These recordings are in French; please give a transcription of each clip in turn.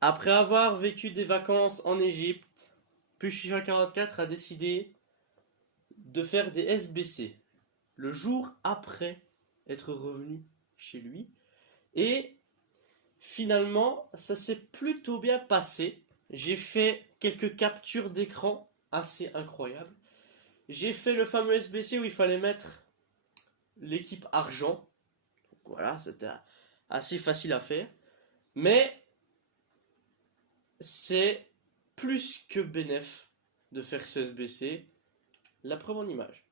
Après avoir vécu des vacances en Égypte, Push FIFA 44 a décidé de faire des SBC le jour après être revenu chez lui. Et finalement, ça s'est plutôt bien passé. J'ai fait quelques captures d'écran assez incroyables. J'ai fait le fameux SBC où il fallait mettre l'équipe argent. Donc voilà, c'était assez facile à faire. Mais c'est plus que bénéf de faire ce SBC. La preuve en image.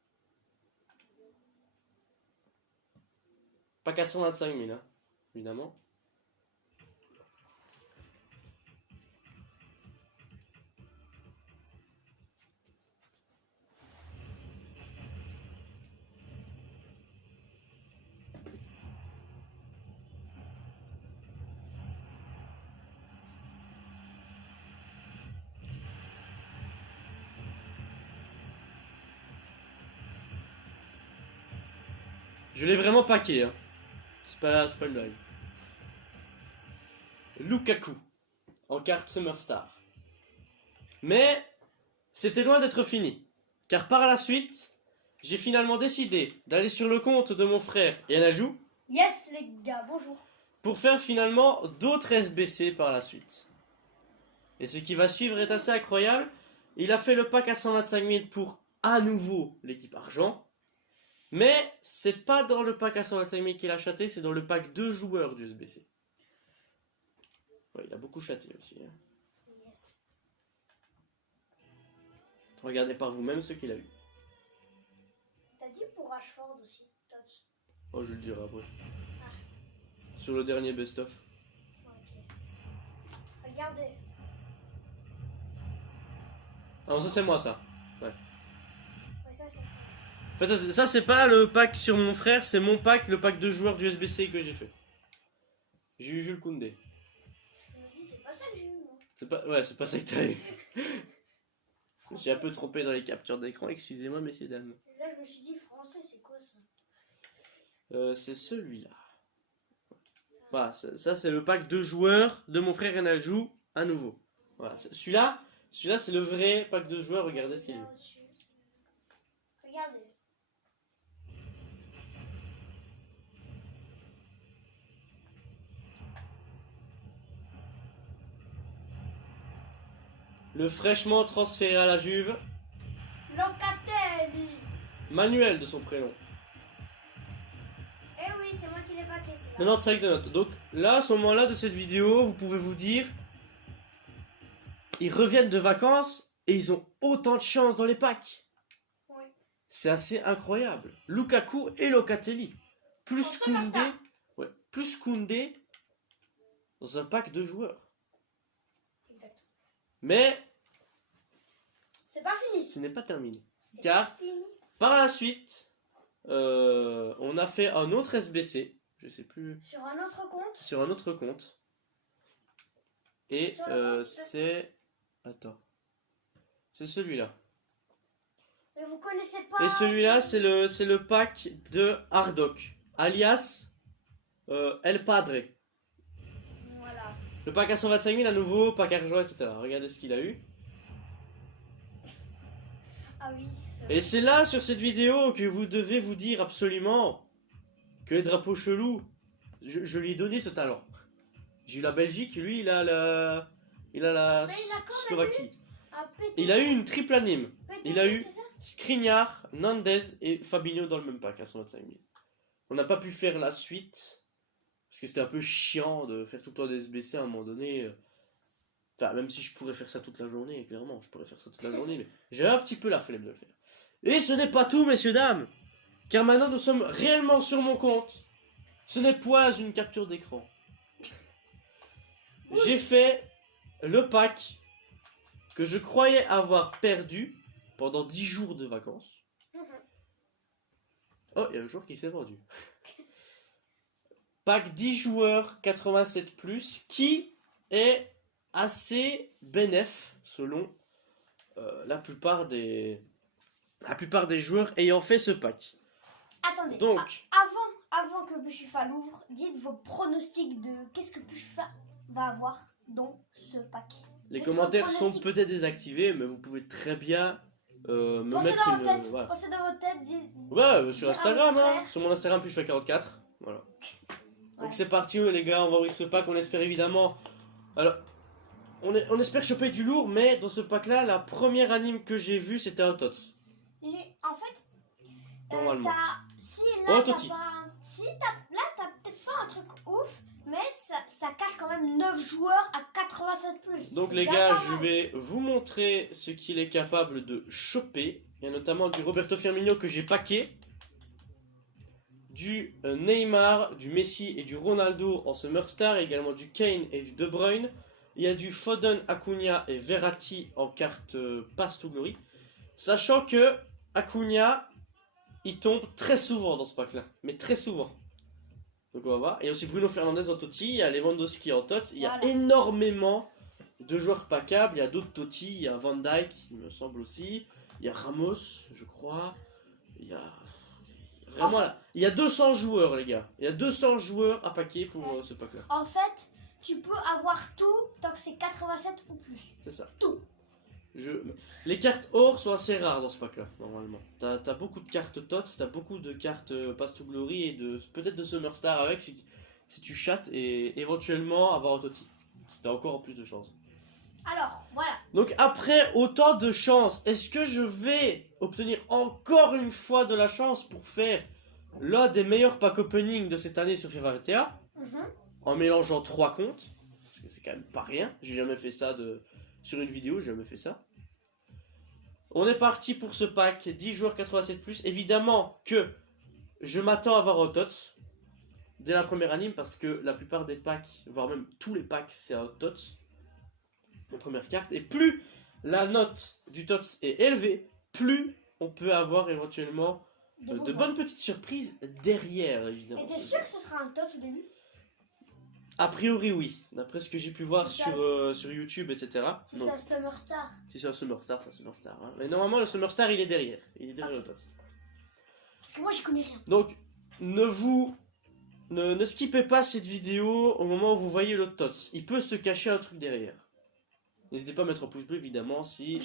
Pas qu'à 125 000, hein, évidemment. Je l'ai vraiment paqué, hein. C'est pas une blague. Lukaku, en carte Summer Star. Mais c'était loin d'être fini. Car par la suite, j'ai finalement décidé d'aller sur le compte de mon frère Yanajou Yes les gars, bonjour. pour faire finalement d'autres SBC par la suite. Et ce qui va suivre est assez incroyable. Il a fait le pack à 125 000 pour à nouveau l'équipe argent. Mais c'est pas dans le pack à 125 000 qu'il a chaté, c'est dans le pack 2 joueurs du SBC. Ouais, il a beaucoup chaté aussi. Hein. Yes. Regardez par vous-même ce qu'il a eu. T'as dit pour Rashford aussi, Tots. Oh, je le dirai après. Sur le dernier best-of. Ok. Regardez. Ah non, ça c'est moi ça. Ouais. Ouais, ça c'est. En fait, ça c'est pas le pack sur mon frère, c'est mon pack, le pack de joueurs du SBC que j'ai fait. J'ai eu Jules Koundé. Je me dis, c'est pas ça que j'ai eu, moi. C'est pas, ouais, c'est pas ça que t'as eu. Je me suis un peu trompé dans les captures d'écran, excusez-moi messieurs dames. Et là, je me suis dit, français, c'est quoi ça? C'est celui-là. Voilà, ça c'est le pack de joueurs de mon frère Renaljou à nouveau. Voilà, celui-là c'est le vrai pack de joueurs, regardez ce qu'il y a eu. Regardez. Le fraîchement transféré à la Juve, Locatelli. Manuel de son prénom. Eh oui, c'est moi qui l'ai paqué, c'est là. 95 de notes. Donc là, à ce moment-là de cette vidéo, vous pouvez vous dire, ils reviennent de vacances et ils ont autant de chance dans les packs. Oui. C'est assez incroyable. Lukaku et Locatelli. Plus En Koundé. Superstar. Ouais, plus Koundé dans un pack de joueurs. Exact. Mais C'est pas fini. ce n'est pas terminé. C'est Car pas fini. par la suite, on a fait un autre SBC. Je sais plus. Sur un autre compte. Sur un autre compte. Et Sur le compte de- c'est... Attends. C'est celui-là. Mais vous connaissez pas. Et celui-là, c'est le pack de Hardock, alias El Padre. Voilà. Le pack à 125 000 à nouveau, pack argent, etc. Regardez ce qu'il a eu. Ah oui, c'est Et c'est là, sur cette vidéo, que vous devez vous dire absolument que les drapeaux chelous, je lui ai donné ce talent. J'ai eu la Belgique, lui, il a la Mais il a quand même Slovaquie. un PT. Il a eu une triple anime. PT, Il a eu c'est ça? Skriniar, Nandez et Fabinho dans le même pack à 125 000. On n'a pas pu faire la suite parce que c'était un peu chiant de faire tout le temps des SBC à un moment donné. Enfin, même si je pourrais faire ça toute la journée, clairement, je pourrais faire ça toute la journée, mais j'ai un petit peu la flemme de le faire. Et ce n'est pas tout, messieurs, dames, car maintenant nous sommes réellement sur mon compte. Ce n'est pas une capture d'écran. J'ai fait le pack que je croyais avoir perdu pendant 10 jours de vacances. Oh, il y a un joueur qui s'est vendu. Pack 10 joueurs 87+, qui est assez bénéf selon la plupart des joueurs ayant fait ce pack. Attendez. Donc, Avant que Push FIFA l'ouvre, dites vos pronostics de qu'est-ce que Push FIFA va avoir dans ce pack. Les Et commentaires ton sont pronostic. peut-être désactivés, mais vous pouvez très bien me Pensez mettre dans une... votre tête. voilà. Pensez dans votre tête. Ouais, sur Dire à Instagram, votre hein. frère. Sur mon Instagram, puis je fais 44. Voilà. Donc Ouais. c'est parti, les gars, on va ouvrir ce pack. On espère évidemment. Alors, on espère choper du lourd, mais dans ce pack-là, la première anime que j'ai vue, c'était Autots. En fait, Normalement. si Oh, là, Toti. là, t'as peut-être pas un truc ouf, mais ça cache quand même 9 joueurs à 87 plus. Donc C'est les déjà gars, pas je mal. vais vous montrer ce qu'il est capable de choper. Il y a notamment du Roberto Firmino que j'ai packé. Du Neymar, du Messi et du Ronaldo en Summer Star, et également du Kane et du De Bruyne. Il y a du Foden, Acuna et Verratti en carte Pass to Glory. Sachant que Acuna, il tombe très souvent dans ce pack-là, mais très souvent. Donc on va voir. Il y a aussi Bruno Fernandes en Totti, il y a Lewandowski en Tots. Il y a Voilà. énormément de joueurs packables. Il y a d'autres Totti, il y a Van Dijk, il me semble aussi. Il y a Ramos, je crois. Il y a... Vraiment, Enfin. il y a 200 joueurs, les gars. Il y a 200 joueurs à paquer pour ce pack-là. En fait, tu peux avoir tout tant que c'est 87 ou plus. C'est ça. Tout. Les cartes or sont assez rares dans ce pack-là, normalement. T'as beaucoup de cartes TOTS, t'as beaucoup de cartes Pass to Glory et peut-être de Summer Star avec si tu chattes et éventuellement avoir un Totti. Si t'as encore plus de chance. Alors, voilà. Donc après autant de chance, est-ce que je vais obtenir encore une fois de la chance pour faire l'un des meilleurs pack opening de cette année sur FIFA 21 Mhm. en mélangeant 3 comptes? Parce que c'est quand même pas rien. J'ai jamais fait ça sur une vidéo, j'ai jamais fait ça. On est parti pour ce pack 10 joueurs 87+. Évidemment que je m'attends à avoir un TOTS dès la première anime parce que la plupart des packs, voire même tous les packs, c'est un TOTS. Les premières cartes. Et plus la note du TOTS est élevée, plus on peut avoir éventuellement Des de bons joueurs. bonnes petites surprises derrière, évidemment. Et t'es sûr que ce sera un tot au début? A priori, oui. D'après ce que j'ai pu voir C'est ça, sur YouTube, etc. Si Donc, c'est un Summer Star. si c'est un Summer Star, c'est un Summer Star. Hein. Mais normalement, le Summer Star, il est derrière. Il est derrière le TOTS. Parce que moi, j'y connais rien. Donc, ne skippez pas cette vidéo au moment où vous voyez le TOTS. Il peut se cacher un truc derrière. N'hésitez pas à mettre un pouce bleu, évidemment, si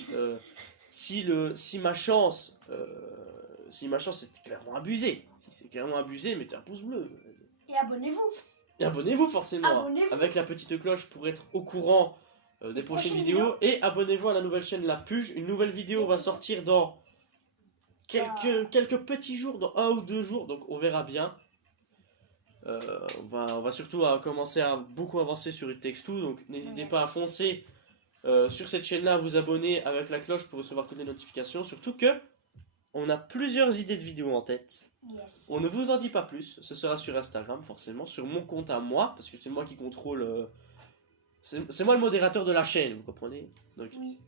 ma chance est clairement abusée. Si c'est clairement abusé, mettez un pouce bleu. Et abonnez-vous. Et abonnez-vous forcément. Abonnez-vous. Avec la petite cloche pour être au courant des prochaines Prochaine vidéos. Et abonnez-vous à la nouvelle chaîne La Puge. Une nouvelle vidéo va sortir dans quelques petits jours, dans 1 ou 2 jours. Donc on verra bien. On va surtout commencer à beaucoup avancer sur It Takes Two. Donc n'hésitez pas à foncer sur cette chaîne-là, à vous abonner avec la cloche pour recevoir toutes les notifications. Surtout que on a plusieurs idées de vidéos en tête. Yes. On ne vous en dit pas plus, ce sera sur Instagram forcément, sur mon compte à moi, parce que c'est moi qui contrôle... c'est moi le modérateur de la chaîne, vous comprenez? Donc Oui.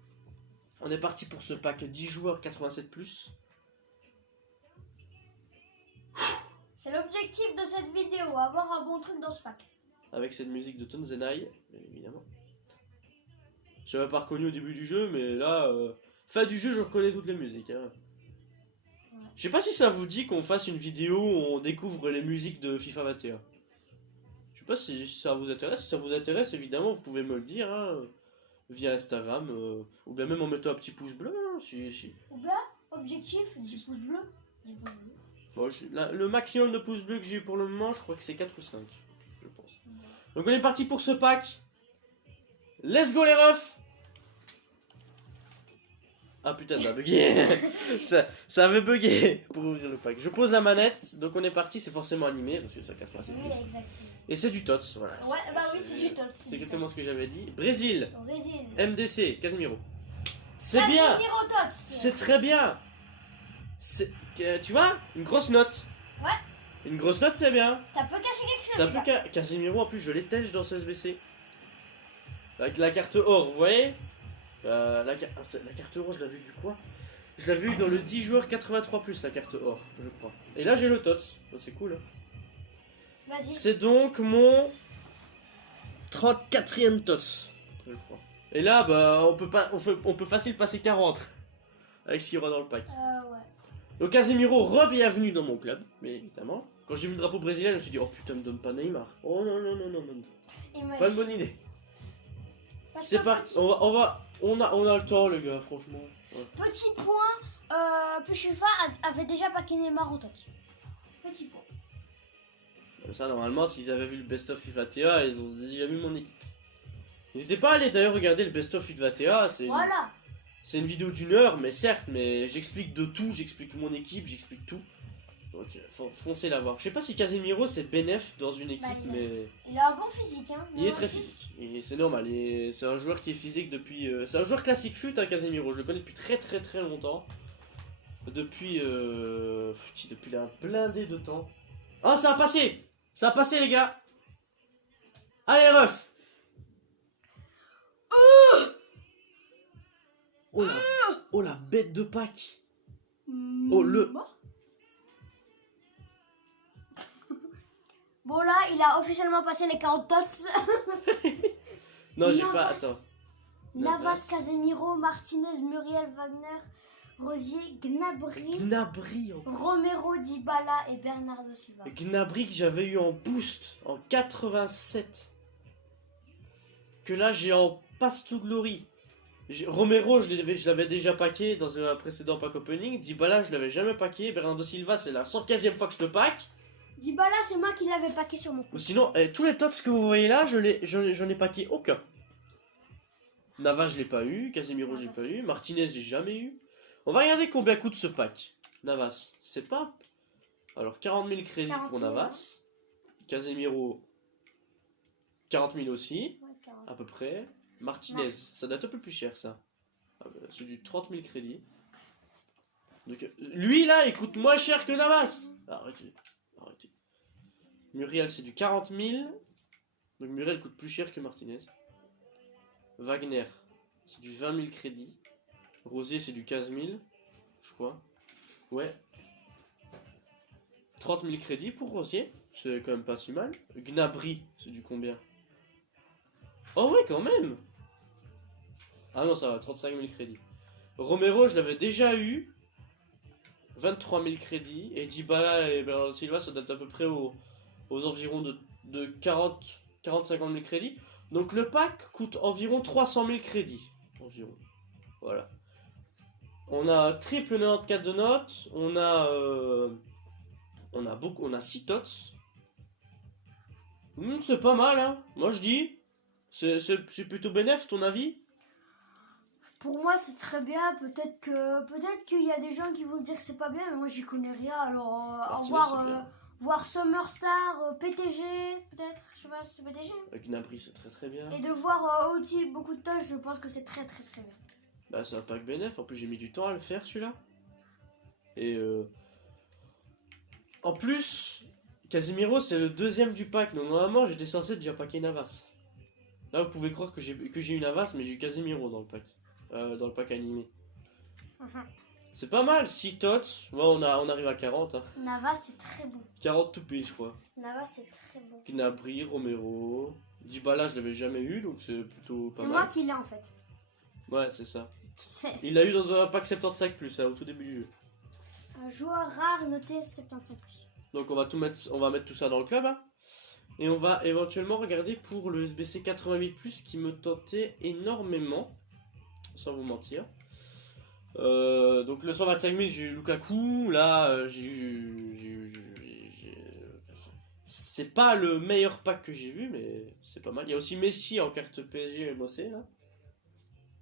on est parti pour ce pack 10 joueurs 87+. C'est l'objectif de cette vidéo, avoir un bon truc dans ce pack. Avec cette musique de Tonzenai, bien évidemment. Je n'avais pas reconnu au début du jeu, mais là, fin du jeu, je reconnais toutes les musiques. Hein. Je sais pas si ça vous dit qu'on fasse une vidéo où on découvre les musiques de FIFA 21. Je sais pas si ça vous intéresse. Si ça vous intéresse, évidemment, vous pouvez me le dire hein, via Instagram ou bien même en mettant un petit pouce bleu. Hein, si. Ou bien, objectif, 10 pouces bleus. 10 pouces bleus. Bon, le maximum de pouces bleus que j'ai eu pour le moment, je crois que c'est 4 ou 5. Je pense. Donc on est parti pour ce pack. Let's go les refs! Ah putain, ça a bugué. ça avait bugué pour ouvrir le pack. Je pose la manette, donc on est parti, c'est forcément animé, parce que c'est 87+. Oui, exactement. Et c'est du TOTS, voilà. Ouais, bah oui, c'est du tot. C'est exactement ce que j'avais dit. Brésil, Au Brésil. MDC, Casemiro. C'est bien! Casemiro tot. C'est très bien! Tu vois, une grosse note. Ouais. Une grosse note, c'est bien. Ça peut cacher quelque chose. Ça les peut gars. Casemiro, en plus, je l'étège dans ce SBC. Avec la carte or, vous voyez la carte or, je l'avais vu du quoi? Je l'avais vu dans le 10 joueurs 83+, la carte or, je crois. Et là, j'ai le TOTS. Oh, c'est cool. Hein. Vas-y. C'est donc mon 34e TOTS, je crois. Et là, bah, on peut facile passer 40 avec ce qu'il y aura dans le pack. Ouais. Donc Casemiro, re-bienvenue dans mon club, mais évidemment. Quand j'ai vu le drapeau brésilien, je me suis dit, oh putain, me donne pas Neymar. Oh non, non, non, non, non. Imagine. Pas une bonne idée. Parce C'est que parti, on a le temps les gars, franchement. Ouais. Petit point, Puchufa avait déjà paqué Neymar en tête. Petit point. Comme ça, normalement, s'ils avaient vu le Best of FIFA TA, ils ont déjà vu mon équipe. N'hésitez pas à aller d'ailleurs regarder le Best of FIFA TA, Voilà. c'est une vidéo d'une heure, mais certes, mais j'explique de tout, j'explique mon équipe, j'explique tout. Donc, foncez la voir. Je sais pas si Casemiro c'est bénéf dans une équipe, Bah, mais Il a un bon physique, hein. il est très physique. Et c'est normal, c'est un joueur qui est physique depuis... c'est un joueur classique fut, hein, Casemiro. Je le connais depuis très longtemps. Depuis un blindé de temps. Oh, ça a passé! Ça a passé, les gars! Allez, ref! Oh la bête de Pâques! Oh, le... Bon là, il a officiellement passé les 40 tots. Non, j'ai pas... Attends. Navas, Casemiro, Martinez, Muriel, Wagner, Rosier, Gnabry, Romero, Dybala et Bernardo Silva. Gnabry que j'avais eu en boost en 87. Que là j'ai en pass to glory. Romero je l'avais déjà packé dans un précédent pack opening. Dybala je l'avais jamais packé. Bernardo Silva c'est la 115e fois que je te pack. Dybala c'est moi qui l'avais packé sur mon compte. Sinon tous les tots que vous voyez là j'en ai packé aucun. Navas je l'ai pas eu. Casemiro j'ai pas eu. Martinez j'ai jamais eu. On va regarder combien coûte ce pack. Navas c'est pas... Alors 40 000 crédits 40 000, pour Navas. Casemiro 40 000 aussi. Ouais, 40. À peu près. Martinez, ça doit être un peu plus cher ça. C'est du 30 000 crédits. Donc, lui là, il coûte moins cher que Navas. Arrêtez. Muriel, c'est du 40 000. Donc Muriel coûte plus cher que Martinez. Wagner, c'est du 20 000 crédits. Rosier, c'est du 15 000. Je crois. Ouais. 30 000 crédits pour Rosier. C'est quand même pas si mal. Gnabry, c'est du combien? Oh ouais, quand même. Ah non, ça va, 35 000 crédits. Romero, je l'avais déjà eu. 23 000 crédits. Et Dybala et Bernardo Silva, ça date à peu près aux environs de 40-50 000 crédits. Donc le pack coûte environ 300 000 crédits. Environ. Voilà. On a triple 94 de notes. On a 6 tots. C'est pas mal, hein. Moi je dis. C'est plutôt bénéf, ton avis? Pour moi c'est très bien, peut-être qu'il y a des gens qui vont dire que c'est pas bien, mais moi j'y connais rien, alors voir Summer Star, PTG peut-être, je sais pas si c'est PTG. Gnabry c'est très bien. Et de voir aussi beaucoup de touches, je pense que c'est très bien. Bah c'est un pack bénéf, en plus j'ai mis du temps à le faire celui-là. Et en plus, Casemiro c'est le deuxième du pack, donc normalement j'étais censé déjà packer Navas. Là vous pouvez croire que j'ai eu Navas, mais j'ai eu Casemiro dans le pack animé. C'est pas mal, 6 tots. Moi on arrive à 40. Hein. Navas c'est très bon. 40 tout pile, je crois. Navas c'est très bon. Gnabry, Romero. Dybala je l'avais jamais eu, donc c'est plutôt pas mal. C'est moi qui l'ai en fait. Ouais, c'est ça. Il l'a eu dans un pack 75+, hein, au tout début du jeu. Un joueur rare noté 75+. Donc on va mettre tout ça dans le club. Hein. Et on va éventuellement regarder pour le SBC 88+, qui me tentait énormément. Sans vous mentir. Donc le 125 000 j'ai eu Lukaku. Là j'ai eu... C'est pas le meilleur pack que j'ai vu, mais c'est pas mal. Il y a aussi Messi en carte PSG et MOC là.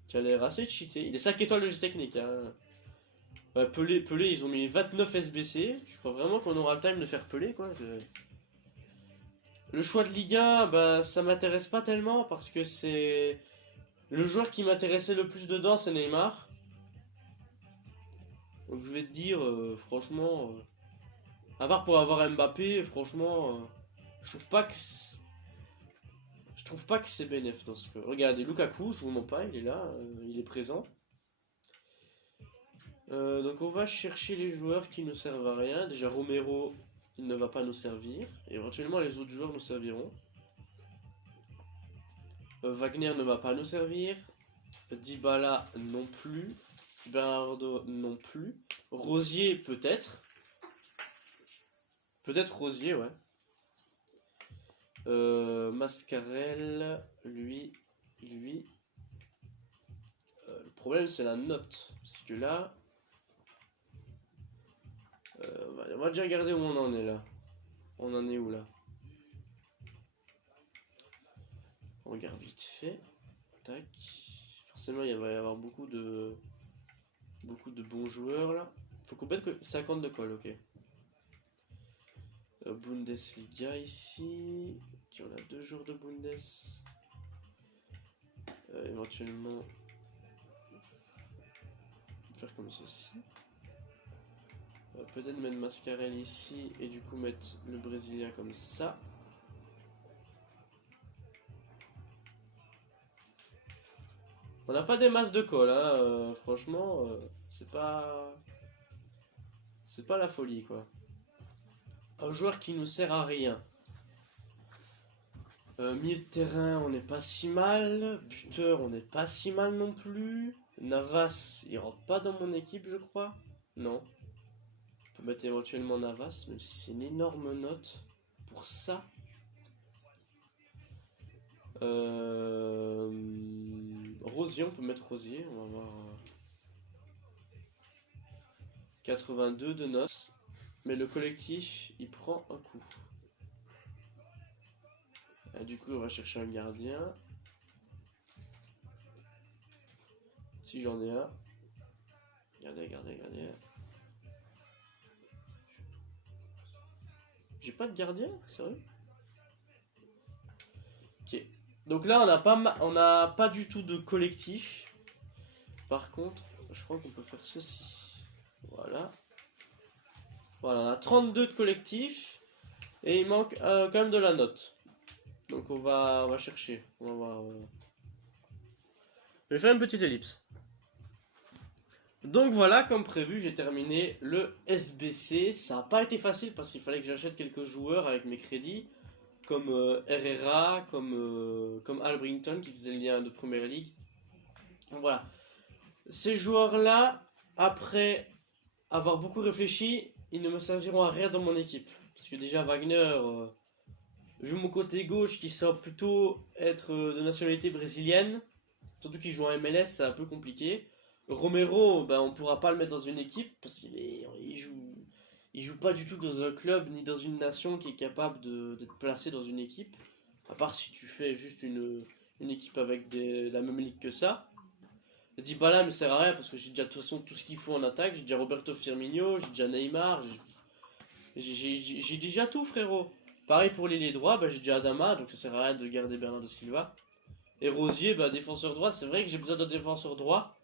Qui a l'air assez cheaté. Il est 5 étoiles de geste technique. Hein. Ouais, Pelé, ils ont mis 29 SBC. Je crois vraiment qu'on aura le time de faire Pelé quoi. Le choix de Ligue 1, bah, ça m'intéresse pas tellement parce que c'est... Le joueur qui m'intéressait le plus dedans, c'est Neymar. Donc je vais te dire, franchement... à part pour avoir Mbappé, franchement... je trouve pas que c'est bénéf dans ce cas. Regardez, Lukaku, je vous mens pas, il est là, il est présent. Donc on va chercher les joueurs qui ne servent à rien. Déjà Romero, il ne va pas nous servir. Et éventuellement les autres joueurs nous serviront. Wagner ne va pas nous servir. Dybala non plus. Bernardo non plus. Rosier peut-être. Peut-être Rosier, ouais. Mascarel, lui problème, c'est la note. Parce que là... on va déjà regarder où on en est là. On en est où là? On regarde vite fait. Tac. Forcément, il va y avoir beaucoup de bons joueurs là. Faut qu'on mette que 50 de colle, ok. Bundesliga ici. Ok, on a 2 jours de Bundes. Éventuellement, faire comme ceci. Peut-être mettre Mascarel ici et du coup mettre le Brésilien comme ça. On n'a pas des masses de colle, hein, franchement, c'est pas la folie quoi. Un joueur qui nous sert à rien. Milieu de terrain, on n'est pas si mal. Buteur, on n'est pas si mal non plus. Navas, il rentre pas dans mon équipe, je crois. Non. On peut mettre éventuellement Navas, même si c'est une énorme note pour ça. Rosier, on peut mettre Rosier, on va voir. 82 de notes. Mais le collectif, il prend un coup. Et du coup, on va chercher un gardien. Si j'en ai un. Gardien. J'ai pas de gardien, sérieux? Ok. Donc là, on n'a pas du tout de collectif. Par contre, je crois qu'on peut faire ceci. Voilà. Voilà, on a 32 de collectif. Et il manque quand même de la note. Donc on va chercher. On va voir. Je vais faire une petite ellipse. Donc voilà, comme prévu, j'ai terminé le SBC. Ça n'a pas été facile parce qu'il fallait que j'achète quelques joueurs avec mes crédits. Comme Herrera, comme Albrington qui faisait le lien de Première Ligue. Donc voilà. Ces joueurs-là, après avoir beaucoup réfléchi, ils ne me serviront à rien dans mon équipe. Parce que déjà Wagner, vu mon côté gauche qui semble plutôt être de nationalité brésilienne, surtout qu'il joue en MLS, c'est un peu compliqué. Romero, ben, on pourra pas le mettre dans une équipe parce qu'il joue pas du tout dans un club ni dans une nation qui est capable d'être placé dans une équipe. À part si tu fais juste une équipe avec la même ligue que ça. Dybala me sert à rien parce que j'ai déjà de toute façon tout ce qu'il faut en attaque. J'ai déjà Roberto Firmino, j'ai déjà Neymar, j'ai déjà tout, frérot. Pareil pour l'ailier droit, bah, j'ai déjà Adama, donc ça sert à rien de garder Bernardo Silva. Et Rosier, bah, défenseur droit, c'est vrai que j'ai besoin d'un défenseur droit.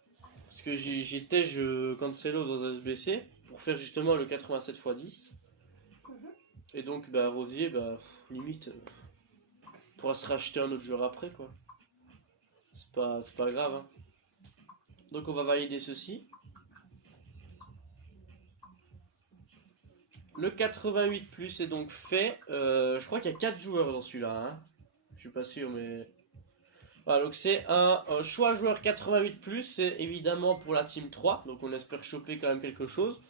Parce que j'ai tège Cancelo dans un SBC pour faire justement le 87 x 10. Et donc, bah, Rosier, bah, limite, pourra se racheter un autre joueur après, quoi. C'est pas grave, hein. Donc on va valider ceci. Le 88 plus est donc fait. Je crois qu'il y a 4 joueurs dans celui-là. Hein. Je suis pas sûr, mais... Voilà, donc c'est un choix joueur 88 plus. C'est évidemment pour la team 3. Donc on espère choper quand même quelque chose.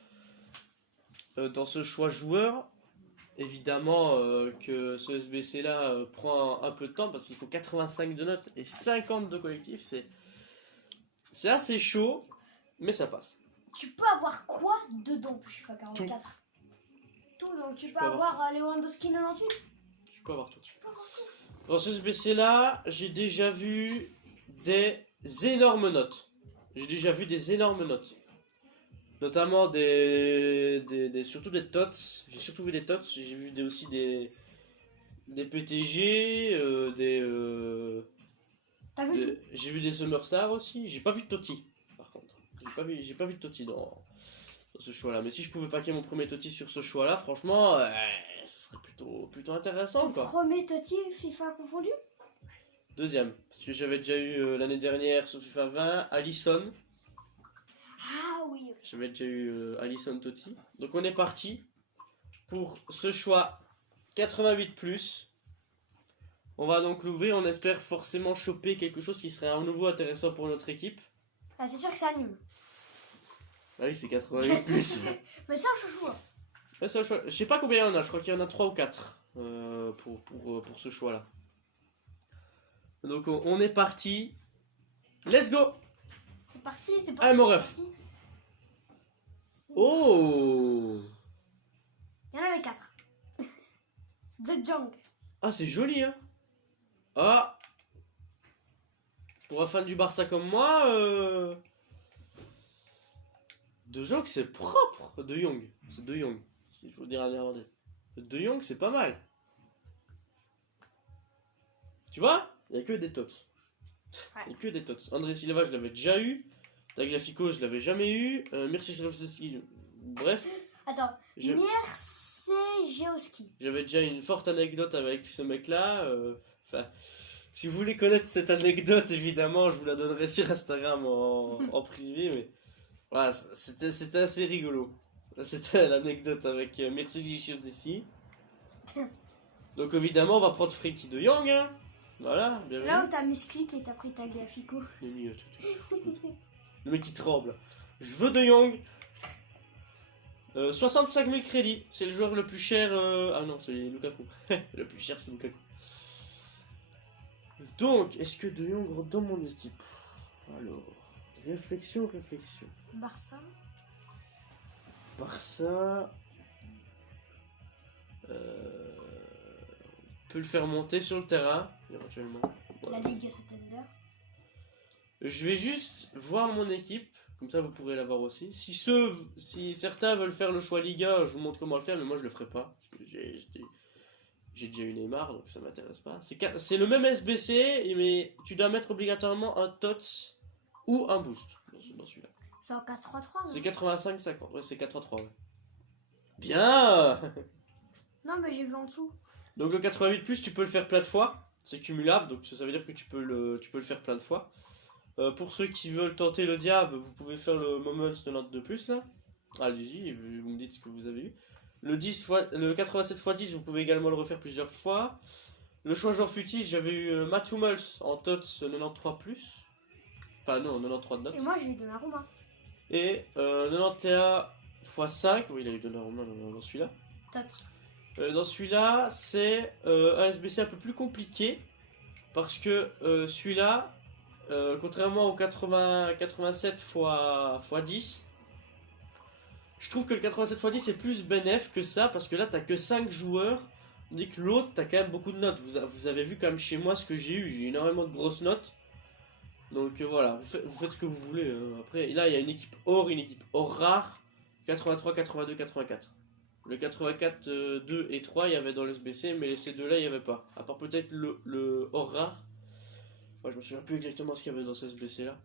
Dans ce choix joueur, évidemment que ce SBC là prend un peu de temps parce qu'il faut 85 de notes et 50 de collectif. C'est assez chaud, mais ça passe. Tu peux avoir quoi dedans pour FIFA 44? Tout, donc tu peux avoir Lewandowski 98? Tu peux avoir tout. Dans ce SBC là, j'ai déjà vu des énormes notes. Notamment surtout des tots. J'ai surtout vu des tots. J'ai vu aussi des PTG, T'as vu tout? J'ai vu des Summerstar aussi. J'ai pas vu de Totti, par contre. J'ai pas vu de Totti dans ce choix-là. Mais si je pouvais paquer mon premier Totti sur ce choix-là, franchement, ça serait plutôt intéressant, quoi. Premier Totti, FIFA confondu? Deuxième, parce que j'avais déjà eu l'année dernière sur FIFA 20, Alisson. Ah oui. J'avais déjà eu Alisson Totti. Donc on est parti pour ce choix 88 plus. On va donc l'ouvrir, on espère forcément choper quelque chose qui serait à nouveau intéressant pour notre équipe. Ah, c'est sûr que ça anime. Ah oui, c'est 88 plus. Mais c'est un chouchou. Ouais, c'est un choix. Je sais pas combien il y en a, je crois qu'il y en a 3 ou 4 pour ce choix-là. Donc on est parti. Let's go! C'est parti, c'est Allez, parti. mon ref. Oh. Il y en avait 4. De Jong. Ah, c'est joli, hein. Ah. Pour un fan du Barça comme moi, De Jong, c'est propre. De Jong. C'est De Jong. Il faut dire un néerlandais. De Jong, c'est pas mal. Tu vois? Il n'y a que des tots. Il n'y a que des tots. André Silva, je l'avais déjà eu. Tagliafico, je l'avais jamais eu. Mircea. Bref. Attends. Je- Mircea. J'avais déjà une forte anecdote avec ce mec-là. Enfin, si vous voulez connaître cette anecdote, évidemment, je vous la donnerai sur Instagram en privé. Mais voilà, c'était assez rigolo. C'était l'anecdote avec Mircea. Donc évidemment, on va prendre Frenkie de Jong. Hein. Voilà, C'est bienvenue. là où t'as misclic et t'as pris Tagliafico. Le mec qui tremble. Je veux De Jong. 65 000 crédits. C'est le joueur le plus cher. Ah non, c'est Lukaku. Le plus cher, c'est Lukaku. Donc, est-ce que De Jong rentre dans mon équipe? Alors, réflexion. Barça. Barça. On peut le faire monter sur le terrain, éventuellement. La Ligue Santander. Je vais juste voir mon équipe, comme ça vous pourrez la voir aussi. Si certains veulent faire le choix Liga, je vous montre comment le faire, mais moi je le ferai pas. Parce que j'ai déjà eu Neymar, donc ça m'intéresse pas. C'est le même SBC, mais tu dois mettre obligatoirement un TOTS ou un boost dans celui-là. C'est en 4-3-3, non? C'est 85-50, ouais, c'est 4-3-3. Ouais. Bien. Non, mais j'ai vu en dessous. Donc le 88+, tu peux le faire plein de fois. C'est cumulable, donc ça veut dire que tu peux le faire plein de fois. Pour ceux qui veulent tenter le diable, vous pouvez faire le Moments 92+, là. Allez-y, vous me dites ce que vous avez eu. Le 87x10, vous pouvez également le refaire plusieurs fois. Le choix genre futis, j'avais eu Matt Hummels en TOTS 93+. Enfin non, 93 de notes. Et moi, j'ai eu Donnarumma. Et 91x5, oui, il a eu Donnarumma dans celui-là. Tots. Dans celui-là, c'est un SBC un peu plus compliqué. Parce que celui-là, contrairement au 87 x 10, je trouve que le 87 x 10 est plus bénéf que ça. Parce que là, t'as que 5 joueurs. Tandis que l'autre, t'as quand même beaucoup de notes. Vous avez vu quand même chez moi ce que j'ai eu. J'ai eu énormément de grosses notes. Donc voilà, vous faites ce que vous voulez. Après, là, il y a une équipe or rare. 83, 82, 84. Le 84, 2 et 3, il y avait dans le SBC, mais ces deux-là, il n'y avait pas. À part peut-être le hors rare. Moi, je me souviens plus exactement ce qu'il y avait dans ce SBC-là.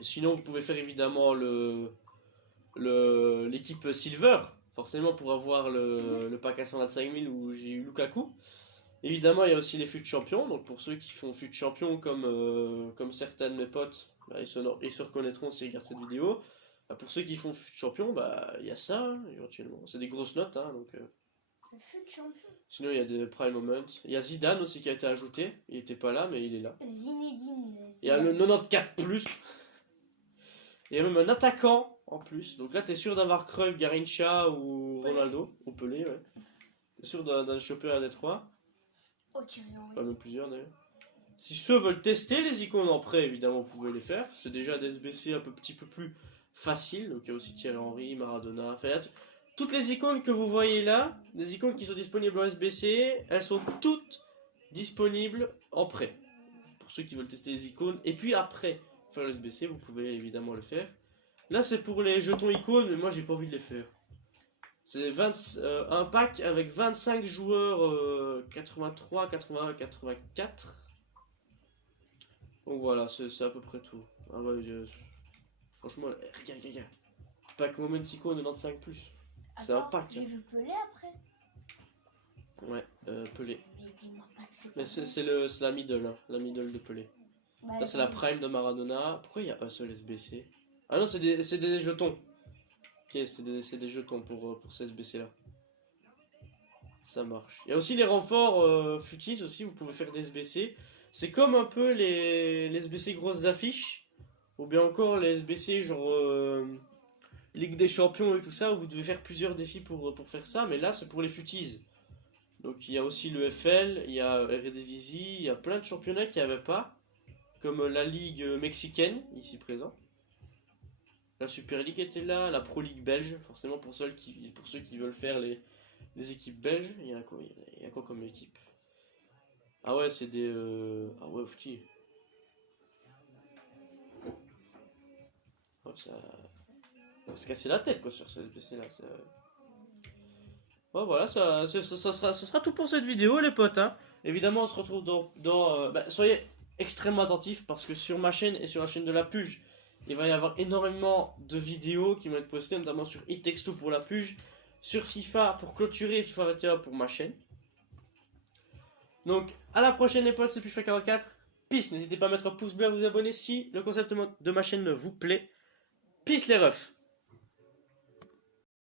Et sinon, vous pouvez faire évidemment l'équipe Silver, forcément pour avoir le pack à 125 000 où j'ai eu Lukaku. Évidemment, il y a aussi les fut champions. Donc pour ceux qui font fut champion comme certains de mes potes, bah, ils se reconnaîtront s'ils regardent cette vidéo. Pour ceux qui font fut champion, bah il y a ça hein, éventuellement. C'est des grosses notes, hein, donc. Le fut champion. Sinon il y a des prime moments. Il y a Zidane aussi qui a été ajouté. Il était pas là, mais il est là. Zinedine. Il y a le 94+. Il y a même un attaquant en plus. Donc là t'es sûr d'avoir Cruyff, Garrincha ou Ronaldo ou Pelé. Ouais. T'es sûr d'en choper un des trois. Oh Thierry Henry. Pas même plusieurs d'ailleurs. Si ceux veulent tester les icônes en prêt, évidemment vous pouvez les faire. C'est déjà des SBC un petit peu plus facile, donc il y a aussi Thierry Henry, Maradona, enfin, toutes les icônes que vous voyez là, les icônes qui sont disponibles en SBC, elles sont toutes disponibles en prêt, pour ceux qui veulent tester les icônes, et puis après faire le SBC, vous pouvez évidemment le faire. Là c'est pour les jetons icônes, mais moi j'ai pas envie de les faire. C'est un pack avec 25 joueurs 83, 81, 84. Donc voilà, c'est à peu près tout. Ah ouais, franchement, regarde. Pack Moments Icon 95+. C'est un pack. J'ai vu Pelé après. Ouais, Pelé. Mais dis-moi pas que c'est. Mais c'est la middle, hein, la middle de Pelé. Bah, Là, c'est la prime de Maradona. Pourquoi il y a un seul SBC? Ah non, c'est des jetons. Ok, c'est des jetons pour ces SBC là. Ça marche. Il y a aussi les renforts futis aussi, vous pouvez faire des SBC. C'est comme un peu les SBC grosses affiches. Ou bien encore les SBC genre Ligue des Champions et tout ça, où vous devez faire plusieurs défis pour faire ça, mais là c'est pour les futis. Donc il y a aussi le FL, il y a Eredivisie, il y a plein de championnats qu'il n'y avait pas. comme la Ligue mexicaine, ici présent. La Super League était là, la Pro League belge, forcément pour ceux qui veulent faire les équipes belges. Il y a quoi comme équipe? Ah ouais, c'est des... Ah ouais, fouti. Oh, ça... On va se casser la tête quoi sur cette PC là. Bon voilà, ça sera tout pour cette vidéo les potes. Hein. Évidemment on se retrouve soyez extrêmement attentifs parce que sur ma chaîne et sur la chaîne de la Puge, il va y avoir énormément de vidéos qui vont être postées, notamment sur It Takes Two pour la Puge, sur FIFA pour clôturer FIFA 21 pour ma chaîne. Donc à la prochaine les potes, c'est FIFA44. Peace, n'hésitez pas à mettre un pouce bleu, à vous abonner si le concept de ma chaîne vous plaît. Peace les refs.